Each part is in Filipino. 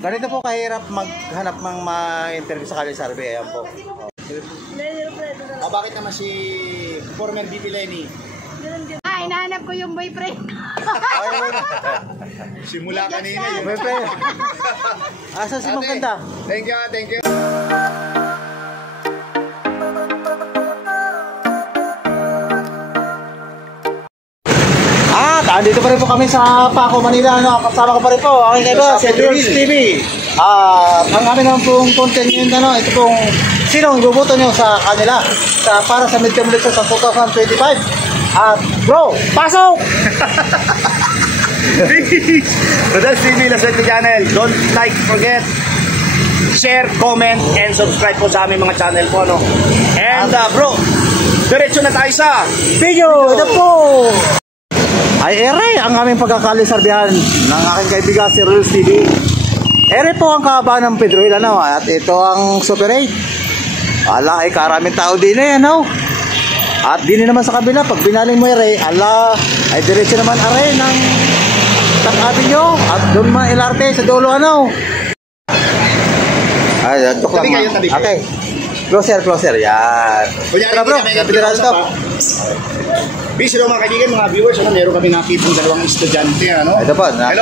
Ganito po kahirap maghanap ng ma-interview sa Kali Survey. Ayan po. Bakit naman si former VP Lenny? Hinahanap ko yung boyfriend. Simula kanina yung boyfriend. Asa si Maganda? Thank you, thank you. Andito pa rin po kami sa Paco, Manila. Kasama ko pa rin po. Okay kayo ba? Si Adriels TV. Ang amin naman pong content yun, ito pong sinong ibubuto nyo sa kanila para sa midterm election sa 2025. Bro, pasok! Adriels TV, Laswerte Channel. Don't like, forget, share, comment, and subscribe po sa aming mga channel po. And bro, diretso na tayo sa video na po! Ay ere ang aming pagkakalisarbihan ng aking kaibigan si Adriels TV. Ere po ang kahabaan ng Pedro Hill, at ito ang Super 8. Ala, ay karaming tao din at din naman sa kabila, pag binaling mo ere, ala, ay diretso naman are ng Tag Avenue at doon man LRT sa dulo ay, tok lang okay. Closer, yan. Kunyari, bro, Bis, hello mga kaibigan, mga viewers, meron kami nakitong dalawang estudyante, Ito po, hello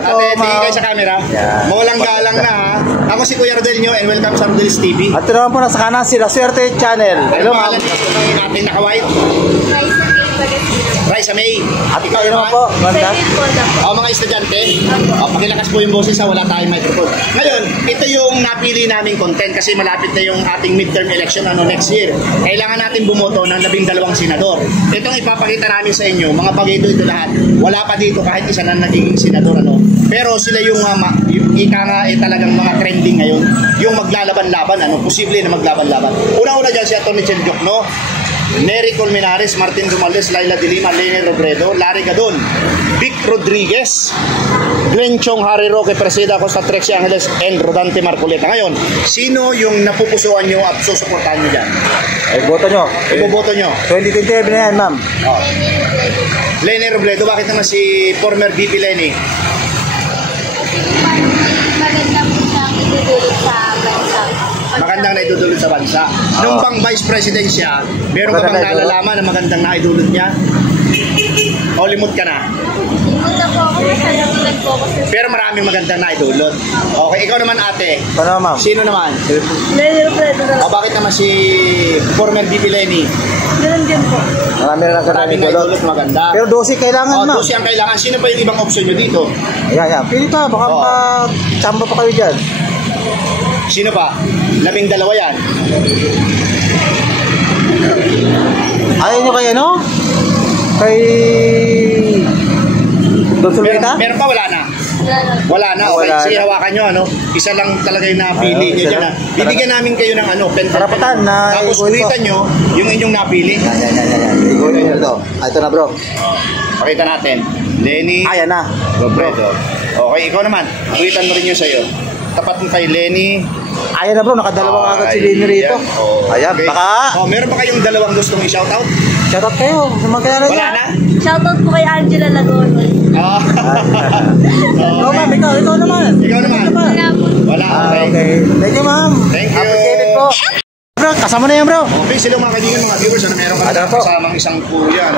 po, tingin kayo sa camera. Yeah. Mawalang galang na, Ako si Kuya Rodel nyo and welcome sa Rodel's TV. At ito naman po nasa kanan si Laswerte Channel. Hello, ma'am. Natin naka-white. Raisa May. At ikaw naman po, Manda. Mga estudyante, pakilakas po yung boses wala tayong microphone. Ngayon, ito yung napili naming content kasi malapit na yung ating midterm election next year. Kailangan natin bumoto ng 12 senador. Itong ipapakita namin sa inyo, mga bagay ito lahat. Wala pa dito kahit isa na naging senador. Pero sila yung ika nga talagang mga trending ngayon. Yung maglalaban-laban, posible na maglaban-laban. Una-una dyan si Atty. Chel Jokno, Nery Colmenares, Martin Romualdez, Laila de Lima, Lene Robredo, Larry Gadon, Vic Rodriguez, Glenn Chong, Harry Roque, Presida, Costa Trexie Angeles, and Rodante Marcoleta. Ngayon, sino yung napupusuan nyo at susuportahan nyo dyan? Iboto nyo. Iboboto nyo. 2027 na yan, ma'am. Lene Robredo, bakit naman si former VP Lenny? Maganda po siyang idudulot sa bansa. Magandang naidudulot sa bansa. Nung bang vice president siya, meron ka bang nalalaman na magandang naidulot niya? O limot ka na? Limot na po ako, nasalangulan po ako. Pero maraming magandang naidulot. Okay, ikaw naman ate. Ano ma'am? Sino naman? Lenny Robredo na. Bakit naman si former VP Lenny? Ganun din po. Maraming naidulot maganda. Pero 12 kailangan ma'am. 12 ang kailangan. Sino pa yung ibang option nyo dito? Ayan. Pili pa, baka chamba pa kayo dyan. Sino pa? 12 yan. Ayaw nyo kay Kay Don Sulita? Meron pa, wala na? Wala na, okay. Sige, hawakan nyo, Isa lang talaga yung napili nyo dyan, Bibigyan namin kayo ng karapatan na tapos ulitan nyo yung inyong napili. Yan. Ito na bro. Pakita natin. Lenny. Ayan na. Robredo. Okay, ikaw naman. Ulitan mo rin yung sa'yo. Tapat mo kay Lenny. Ayan na bro, nakadalawang agad si Lenny rito. Ayan, okay. Baka. Meron pa kayong dalawang gustong i-shoutout? Shoutout kayo. Wala na? Shoutout po kay Angela Lagon. Ikaw ma'am, ikaw naman. Ikaw naman? Wala. Okay. Thank you ma'am. Thank you. Appreciate it po. Bro, kasama na yan bro. Okay, sila mga kaibigan, mga viewers, meron ka na kasamang isang kuya.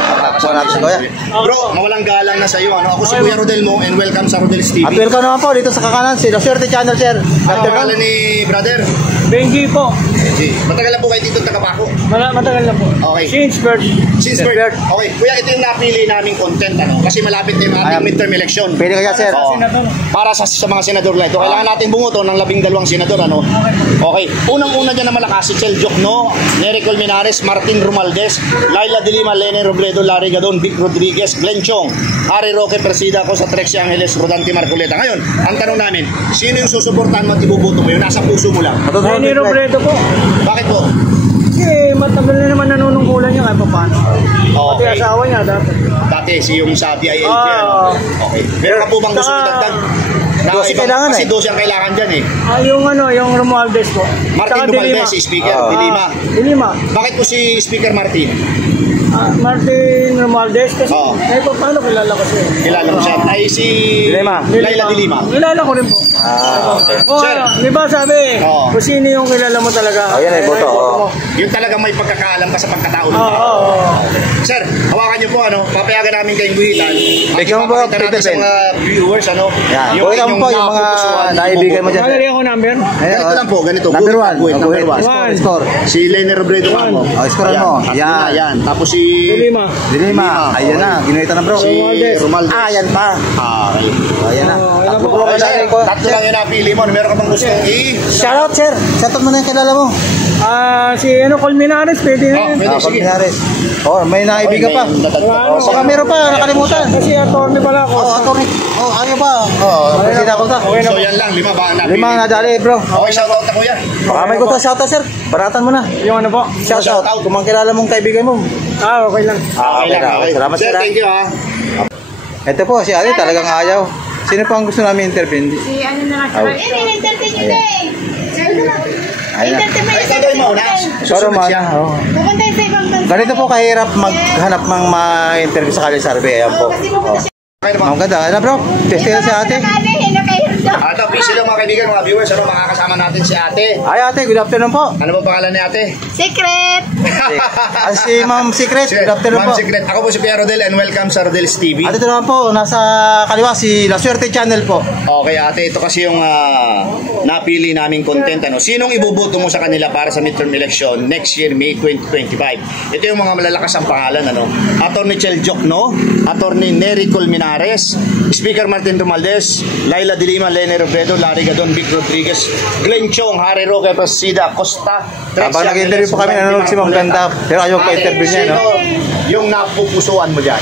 Bro, mawalang galang na sa iyo. Ako si Kuya Rodel mo and welcome sa Rodel's TV. At welcome naman po dito sa kakanan si Laswerte Channel, sir. Ano pangalan ni brother? Benji po. Benji. Matagal na po kayo dito Tagapako? Matagal na po. Okay. Since birth. Okay. Kuya, ito yung napili naming content. Kasi malapit na yung ating midterm election. Pwede kaya, sir. Para sa mga senador lang ito. Kailangan natin bumuto ng 12 senador. Okay. Unang-una dyan na malakas si Chel Jokno, Nery Colmenares, Martin Romualdez, Laila de Lima, Lene Robredo, Larry Gadon, Vic Rodriguez, Glenn Chong, Harry Roque, Presida, Costa Trexie Angeles, Rodante Marcoleta. Ngayon, ang tanong namin, sino yung susuportahan mo at ibubuto mo? Yung nasa puso mo lang. Lenny Robredo po. Bakit po? Kasi matagal na naman nanunungkulan niya kahit paano. Pati Okay. asawa niya Dati, yung sa DILG. Okay. Meron ka po bang gusto idagdag? Kasi 12 ang kailangan dyan yung Romualdez po. Martin Romualdez, si Speaker de Lima. De Lima. Bakit po si Speaker Martin? Martin Romualdez kasi Oo. paano kilala ko siya? Kilala mo siya. Ay si Dilima. Laila Dilima. Kilala ko rin po. Okay. Sir. Di ba sabi, Oo. kung sino yung kilala mo talaga? Oh, yan ay boto. Oh. Yung talaga may pagkakaalam ka sa pagkatao mo. Oo. Sir, hawakan niyo po papayagan namin kayong guhitan. Bigyan mo po, Pakita natin sa Peter mga viewers Yan. Buhitan mo po yung mga naibigan mo dyan. Nalagay ako number. Ganito lang po, ganito. Number Buhit, 1. buhit, number one. One. Score. Si Lenny Robredo mo. Oh, scorean mo. Yan. Yan. Tapos si Dilima. Dilima. Ayan na. Ginuhitan na bro. si Romualdez. Ah, yan pa. Okay. Ayan na. Oh, Tatlo po. po Okay, ka sir, tatlo lang yung napili mo. Meron ka bang gustong Shoutout sir. Shoutout mo na yung kilala mo. Si Colmenares, pwede na yun. Pwede, sige. Pagminares. Oh, may naibigan pa. Ano? Baka meron pa. Nakalimutan. Kasi attorney pala ako. Oh, attorney. Oh, ayaw pa. Oh, presida ko ta. So yan lang, 5 ba ang napili? 5 nadali bro. Okay, shoutout na kuya. Baka may gusto shoutout sir. Baratan mo na. Yung ano po? Shoutout. Kung mang kilala mong kaibigan mo. Okay lang. Okay lang, okay. Salamat Sir, sir. thank you ha. Ito po, si Ali talagang ayaw. Sino pa ang gusto namin intervene? Si ano na nga. Ay. In-entertain nyo na eh. Sir, ano na? Ayun na. Entertain mo Ay, yung ikaw mo una. Pero Susunod man, siya. oh. Pupunta yun sa ibang bansa. Ganito po kahirap maghanap ng ma-interview sa Kali Sarbe. Ayan po. Kasi pupunta siya. Okay Ang naman. ganda. Ano bro? Testil si ate. Ito, busy lang mga kaibigan, mga viewers. Makakasama natin si ate. Ay ate, good afternoon po. Ano ba pangalan ni ate? Secret! Si Ma'am Secret, good afternoon Ma'am po. Secret. Ako po si Pierre Rodel and welcome sa Rodel's TV. At ito naman po, nasa kaliwa si La Suerte Channel po. Okay ate, ito kasi yung napili naming content. Sinong ibubuto mo sa kanila para sa midterm election next year, May 2025? Ito yung mga malalakas ang pangalan. Attorney Chel Jokno, Attorney Nery Colmenares, Speaker Martin Romualdez, Laila Dilima, Lenny Robredo, Larry Gadon, Vic Rodriguez, Glenn Chong, Harry Roque, Presida, Costa, Habang nag-interview po kami, nanonood si Ma'am Ganda. Pero ayaw ka-interview niya, no? Sino yung napupusuan mo dyan?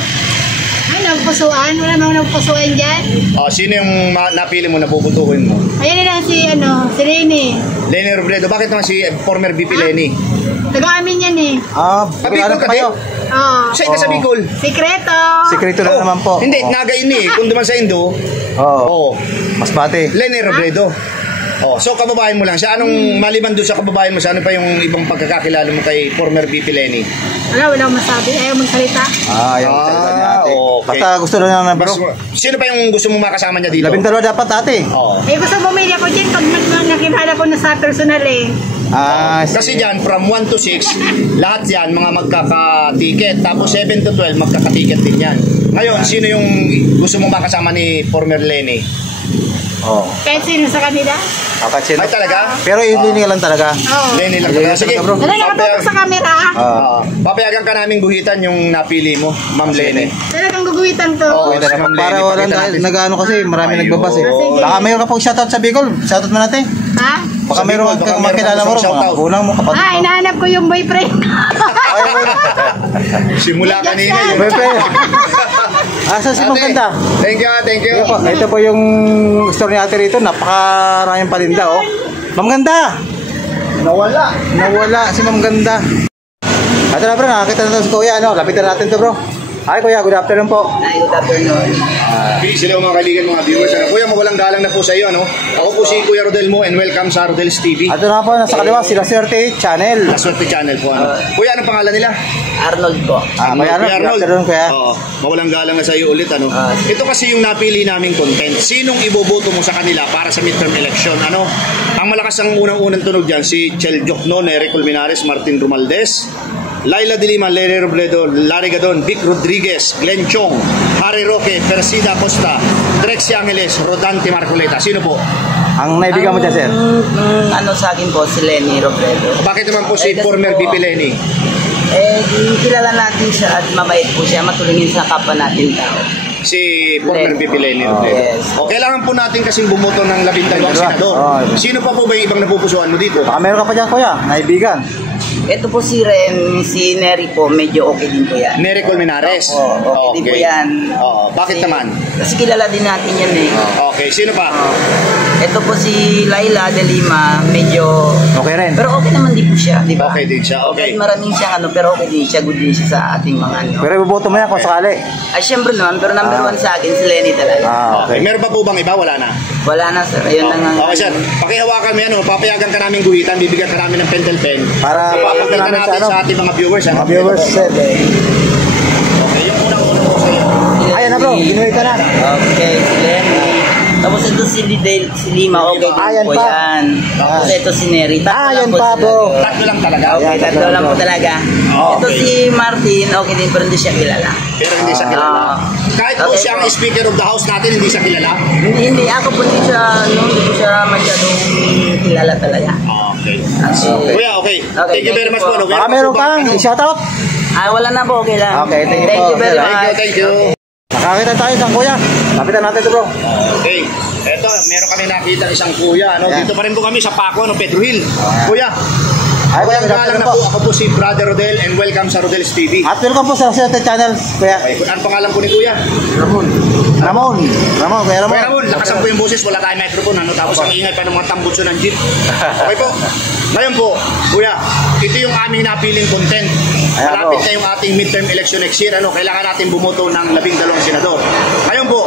Ay, nagpusuan? Wala namang nagpusuan dyan. Sino yung napili mo, napuputuhin mo? Ayun na lang si Lenny. Lenny Robredo, bakit naman si former VP Lenny? Taga-amin yan eh. Bicol ano ka pa kayo? Oo. Siya ita sa Bicol. Sikreto. Sekreto lang naman po. Hindi, Naga ini. Kung duman sa Indo, Oo. Mas bate. Lenny Robredo. So kababayan mo lang siya. Anong maliban doon sa kababayan mo siya? Ano pa yung ibang pagkakakilala mo kay former VP Lenny? Wala masabi. Ayaw magsalita. Ayaw salita niya ate. Okay. Basta gusto lang niya na bro. Sino pa yung gusto mong makasama niya dito? 12 dapat ate. Eh, gusto bumili ako dyan pag nakilala ko na sa personal eh. Kasi dyan, from 1 to 6, lahat yan, mga magkaka-ticket. Tapos 7 to 12, magkaka-ticket din yan. Ngayon, sino yung gusto mong makasama ni former Lenny? Kahit sino sa kanila. Sino? Ay talaga? Pero hindi lang talaga. Oo. Lenny lang Lenny talaga. Sige, talaga, bro. Wala nakapatok sa camera. papayagan ka namin guhitan yung napili mo, Ma'am Lenny. Talagang guguwitan to. Oo. Pwede naman. Para walang nag-ano kasi marami Ayun. nagbabas eh. Sige. Baka mayroon ka pong shoutout sa Bicol. Shoutout mo natin. Ha? Baka Sa mayroon Bicol, baka kang mayroon makilala kang mo rin. shoutout. Mga kulang mo kapatid. Hinahanap ko yung boyfriend. Simula kanina yun. Pepe. Asa si Ma'am Ganda? Thank you, thank you. Ito po yung story ni ate rito. Napakaraming palinda oh. Ma'am Ganda! Nawala si Ma'am Ganda. Ito na bro, nakakita na ito si Kuya. Lapitan natin to bro. Hi Kuya, good afternoon po. Good afternoon. Peace, hello mga kaibigan, mga viewers. Kuya, mawalang galang na po sa iyo. Ako po si Kuya Rodel mo and welcome sa Rodel's TV. Ito na po, nasa kaliwa, sila Suerte Channel. Swerte Channel po. Kuya, anong pangalan nila? Arnold po. Kuya Arnold, good afternoon Kuya. Oo, mawalang galang na sa iyo ulit. Ito kasi yung napili naming content. Sinong iboboto mo sa kanila para sa midterm election? Ang malakas ang unang-unang tunog dyan, si Chel Jokno, Nery Colmenares, Martin Romualdez, Laila Dilima, Lenny Robredo, Larry Gadon, Vic Rodriguez, Glenn Chong, Harry Roque, Presida Costa, Drexy Angeles, Rodante Marcoleta. Sino po? Ang naibigan mo dyan sir? Ano sa akin po, si Lenny Robredo. Bakit naman po si Kasi former po, VP Lenny? Kilala natin siya at mabait po siya, matulungin sa kapwa natin tao. Si former Lenny. VP Lenny Oh, Robredo. yes. Kailangan po natin kasing bumoto ng 12 senador. Sino pa po ba yung ibang napupusuan mo dito? Baka meron ka pa dyan Kuya, naibigan. Ito po si Nery po, medyo okay din po yan. Nery Colmenares. Okay din po yan. Bakit naman? Kasi kilala din natin yan eh. Okay, sino pa? Ito po si Laila de Lima, medyo Okay rin. pero okay naman din po siya, di ba? Okay din siya, okay. Kahit maraming siyang pero okay din siya, good din siya sa ating mga ano. Pero iboboto mo yan kung sakali. Ay, syempre naman, pero number one sa akin si Lenny talaga. Okay. Okay. Meron pa po bang iba? Wala na. Wala na sir, ayun na nga. Okay, sir. Pakihawakan mo yan, papayagan ka namin guhitan, bibigyan ka namin ng pentel pen. Para Papakita namin sa natin ano? sa ating mga viewers. Mga viewers, sir. Okay, yung unang-una po sa'yo. Ayan na bro, ginuwi ka na. Okay, si Lenny. Tapos ito si Lima, okay din Ayan po pa. yan. Tapos ito si Neri. Ayan pa, bro. Tatlo lang talaga. Okay, Ayan, tatlo lang po talaga. Ito Okay. si Martin, okay din pero hindi siya kilala. Pero hindi siya kilala. Kahit po Okay siya ang po. speaker of the house natin, hindi siya kilala. Hindi ako po hindi siya, hindi ko siya masyadong kilala talaga. Okay. Kasi, Kuya, okay. Thank you very much po. Baka meron kang i-shoutout. wala na po, okay lang. Okay, thank you po. you very Thank much. Thank you. Nakakita tayo isang kuya. Lapitan natin ito bro. Okay. Eto, meron kami nakita isang kuya. Ano? Ayan. Dito pa rin po kami sa Paco, Pedro Hill. Kuya, Ay, kuya, magandang galang good na afternoon po. Ako po si Brother Rodel and welcome sa Rodel's TV. At welcome po sa Rodel's Channel, kuya. Okay. Ano pangalan po ni Kuya? Ramon, kuya Ramon. Kuya Ramon, lakasan po yung boses, wala tayong microphone. Ano? Tapos ang ingay pa ng mga tambutso ng jeep. Okay po. Ngayon po, Kuya, ito yung aming napiling content. Ayan Malapit po. na yung ating midterm election next year. Ano? Kailangan natin bumoto ng 12 senador. Ngayon po,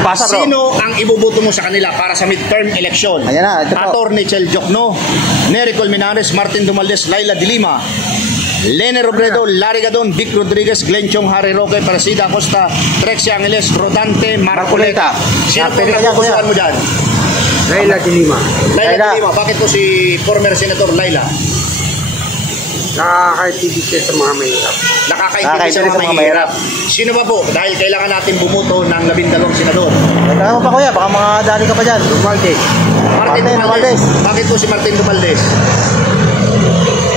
Basta, bro. sino ang ibuboto mo sa kanila para sa midterm election? Ayan na, ito po. Attorney Chel Jokno, Nery Colmenares, Martin Dumaldes, Laila de Lima, Lene Robredo, Larry Gadon, Vic Rodriguez, Glenn Chong, Harry Roque, Parasida Acosta, Trexie Angeles, Rodante, Marcoleta. Sino po Pili ang ka dyan, kuya. napupusuan mo dyan? Laila de Lima. Laila Laila. de Lima. Bakit po si former Senator Laila? Nakakaitibig siya sa mga mahirap. Nakakaintindi sa mga mahirap. Sino ba po? Dahil kailangan natin bumoto ng 12 senador. Teka mo pa kuya, baka makadali ka pa dyan. Dumalde. Martin Martin Dumaldes. Dumaldes. Bakit po si Martin Dumaldes?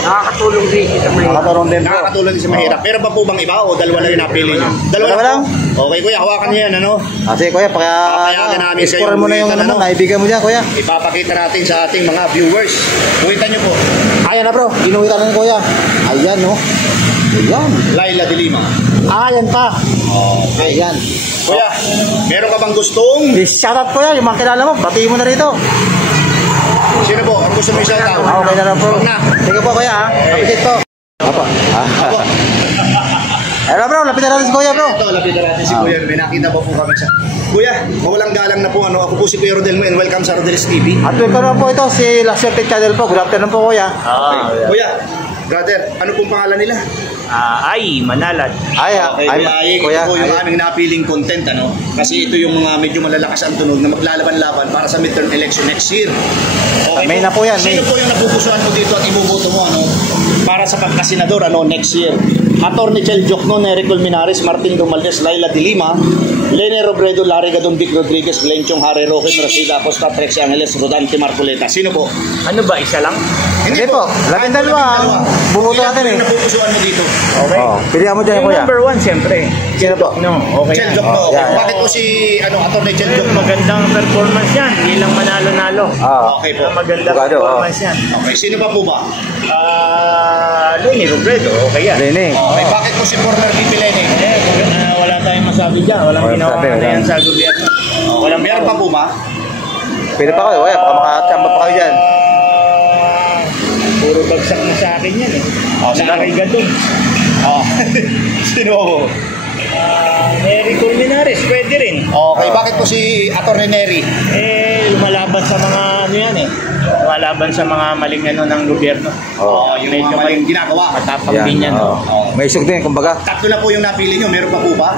Nakakatulong din siya sa mahirap. Nakakaroon din bro. Nakakatulong din sa mahirap. Pero ba po bang iba o dalawa lang yung napili niyo? Dalawa lang? Okay kuya, hawakan niyo yan ano? Kasi kuya, Papayagan namin sa i-score iyo, mo na yung guhitan, ano mo, ano? naibigan mo dyan kuya. Ipapakita natin sa ating mga viewers. Kuwitan niyo po. Ayan na bro, ginuwi ka na kuya. Ayan no. Ayan. Laila de Lima. Ayan pa. Ayan. Kuya, meron ka bang gustong? I-shoutout kuya, yung mga kilala mo, batiin mo na rito. Sino po? Ang gusto mo i-shout out? Okay na lang bro. Huwag na. Sige po kuya ha. Kapitid po. Apo. Ako. Ayan na bro, lapitan natin si kuya bro. Ito, lapitan natin si Kuya. May nakita po kami sa... Kuya, mawalang galang na po. Ano, ako po si Kuya Rodel mo and welcome sa Rodel's TV. At welcome naman po ito si Lacertec Channel po. Good afternoon po kuya. Kuya, brother, ano pong pangalan nila? Ay, Manalat. Ay, Okay, ay, ito kuya. po yung Ay, aming napiling content, ano? Kasi ito yung mga medyo malalakas ang tunog na maglalaban-laban para sa midterm election next year. Okay May na po yan, Sino may. po yung napupusuan mo dito at ibuboto mo, ano? Para sa pagkasenador, ano, next year? Attorney Chel Jokno, Nery Colmenares, Martin Dumaldes, Laila de Lima, Lene Robredo, Larry Gadon, Vic Rodriguez, Glenn Chong, Harry Roque, Parasida Acosta, Trexie Angeles, Rodante Marcoleta. Sino po? Ano ba, isa lang? Hindi po, labing dalawa ang bumoto natin eh. Yung napupusuan mo dito? Okay. Oh, pilihan mo dyan Yung kuya. number one, siyempre. Sino po? No, okay. Chel yan. Jokno. Oh, Okay. yeah. Bakit po si Attorney Chel Jokno? Magandang performance yan. Hindi lang manalo-nalo. Okay po. Magandang Bugado, performance yan. Okay, sino pa po ba? Lenny Robredo, okay yan. Lene. Okay, bakit po si former VP Lene? Wala tayong masabi dyan. Walang Walang ginawa masabi, na yan wala. sa gobyerno. Walang meron pa po ba? Pwede pa kayo, kuya. Baka makachamba pa kayo dyan. Puro bagsak na sa akin yan eh. Larry Gadon. Oh. Sino po? Nery Colmenares, pwede rin. Okay, bakit po si Attorney Nery? Lumalaban sa mga ano yan eh. Lumalaban sa mga maling ano ng gobyerno. Oh. Yung mga maling ginagawa. Matapang din yan. oh. May isog din, kumbaga. Tatlo na po yung napili nyo. Meron pa po ba?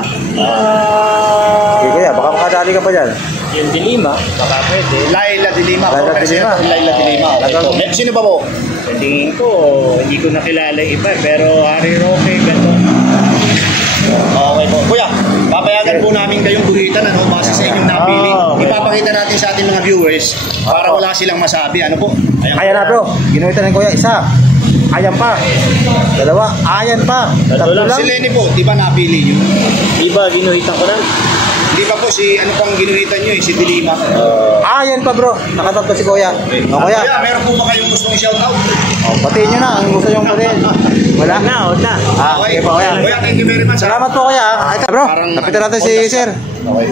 Okay, kuya, baka makadali ka pa dyan. Yung dilima, baka pwede. Laila de Lima. Laila de Lima. Laila de Lima. Okay, Talagang- po. Sino pa po? Sa tingin ko, hindi ko nakilala yung iba. Pero Harry Roque, gano'n. Okay po. Kuya, papayagan po namin kayong guhitan ano, base sa inyong napili. Okay. Ipapakita natin sa ating mga viewers para wala silang masabi. Ano po? Ayan na bro, ginuwitan ng kuya, isa. Ayan pa. Dalawa, ayan pa. Tatlo lang. Si Lenny po, di ba napili nyo? Iba, ginuhitan ko lang. Di ba po si, ano pang ginuhitan nyo eh, si Dilima? Ayan pa bro, nakatatlo si kuya. O kuya, Kuya, meron po ba kayong gustong i-shoutout? patiin nyo na, ang gusto nyong patiin. Wala? Na. Okay po kuya. Kuya, thank you very much. Salamat po kuya. Ito bro, Parang- lapitan natin si sir. Okay.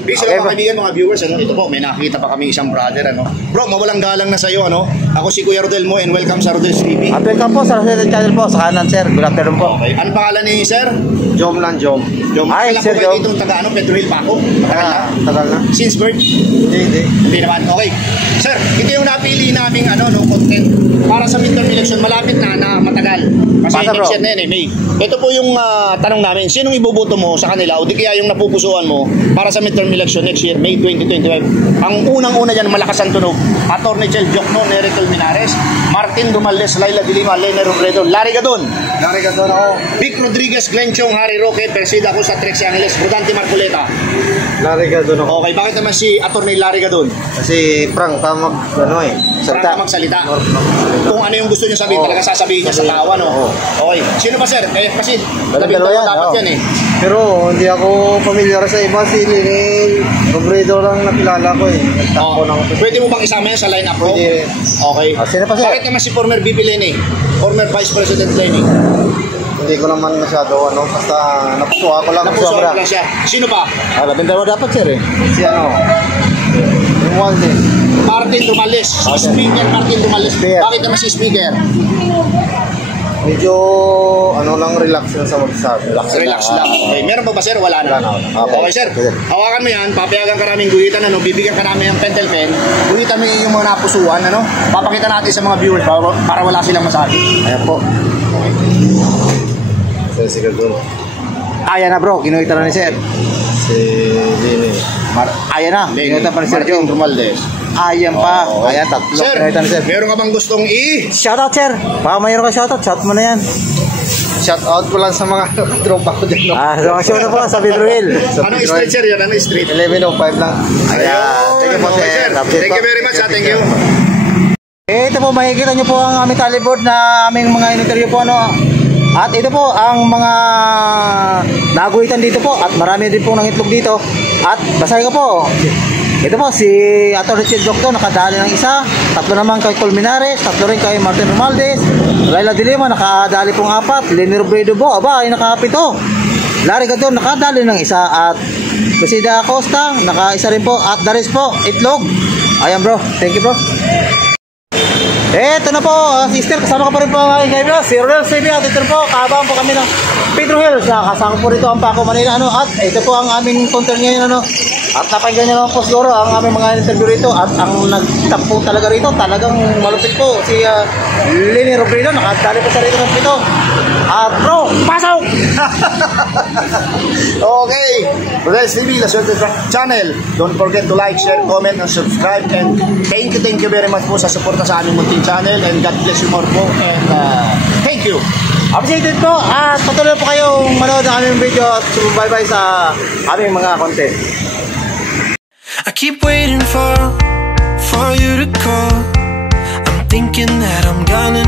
Peace Okay, mga kaibigan, mga viewers, ano, ito po, may nakita pa kami isang brother, ano. Bro, mawalang galang na sa'yo, ano. Ako si Kuya Rodel mo and welcome sa Rodel's TV. At welcome po sa Rodel's channel po, sa kanan sir. Good afternoon po. Okay, ano pangalan ni Sir? Jom lang, Jom. Ay, Kailan Sir po kayo Jom. dito, taga ano, Pedro Hill pa ako? Matagal na. Tagal na. Since birth? Hindi. Hindi naman. Okay. Sir, ito yung napili naming ano, no, content para sa midterm election. Malapit na matagal. Kasi Basta, next bro. year na yun, May. Ito po yung tanong namin. Sinong iboboto mo sa kanila o di kaya yung napupusuan mo para sa midterm election next year, May 2025? Ang unang-una dyan, malakas ang tunog. Atty. Chel Jokno, Nery Colmenares, Martin Dumaldes, Laila Dilima, Lene Robredo, Larry Gadon. Larry Gadon ako. Vic Rodriguez, Glenn Chong, Harry Roque, Persida ako sa Trexie Angeles, Rodante Marcoleta. Larry Gadon ako. Okay, bakit naman si Atty. Larry Gadon? Kasi Frank, tama Para magsalita. Kung ano yung gusto niya sabihin, talaga sasabihin niya sa tawa, no? Okay. Sino ba, sir? Kasi labing dalawa dapat yan, eh. Pero hindi ako familiar sa iba. Si Lene Robredo lang nakilala ko eh. Nagtakbo lang ako. Pwede mo bang isama yan sa line-up ko? Pwede. Okay. Sino pa, sir? Bakit naman si former VP Lene? Former Vice President Lene? Hindi ko naman masyado basta napusuha ko lang. Napuso lang siya. Sino pa? Labing dalawa dapat sir eh. Si ano? Yung Walde. Martin Dumaldes. Si Speaker Martin Dumaldes. Speaker. Bakit naman si Speaker? Medyo relax lang sa magsasabi. Relax lang. Okay. Meron pa ba, sir? Wala na. Wala na. Okay, sir. Hawakan mo yan. Papayagan ka namin guhitan. Ano? Bibigyan ka namin ng pentel pen. Guhitan mo yung mga napusuan. Ano? Papakita natin sa mga viewers para wala silang masabi. Ayan po. Si Gadon. Ayan na bro. Kinuhita na ni sir. Si Lene. Ayan na. Kinuhita pa ni Sir Jom. Romualdez. Ayan pa. Ayan, tatlo. Sir, Kinuhita ni sir. meron ka bang gustong Shoutout sir. Baka mayroon ka shoutout. Shout mo na yan. Shoutout ko lang sa mga tropa ko dyan. So na po sa Pedro Hill. Anong street, sir? Yan, anong street? 1105 lang. Ayan. Thank you po Okay, sir. Thank you very much. Thank you. Ito po, makikita nyo po ang aming tallyboard na aming mga interview po. At ito po ang mga naguhitan dito po. At marami din po ng itlog dito. At basahin ko po. Ito po si Atty. Chel Jokno nakadali ng isa. Tatlo naman kay Colmenares. Tatlo rin kay Martin Romualdez. Laila Dilima nakadali pong 4. Lene Robredo po aba ay nakapito. Larry Gadon nakadali ng isa. At Persida Acosta naka-isa rin po. At the rest po itlog. Ayan bro, thank you bro. Eto na po, sister, kasama ka pa rin po ang aking kaibigan, si Rodel's TV. At ito po, kahabaan po kami ng Pedro Hill. Kasama po rito ang Paco Manila. At ito po ang aming content ngayon. At napakinggan nyo naman po siguro ang aming mga interview rito. At ang nagtap po talaga rito, talagang malupit po si Lene Robredo. Nakadali po sa rito ng pito. At bro, pasok! Okay. Rodel's TV, La Suerte Channel. Don't forget to like, share, comment, and subscribe. And thank you very much po sa suporta sa aming munting channel. And God bless you more po. And thank you. Appreciated po. At patuloy po kayong manood ng aming video. At bye-bye sa aming mga content. I keep waiting for you to call. I'm thinking that I'm gonna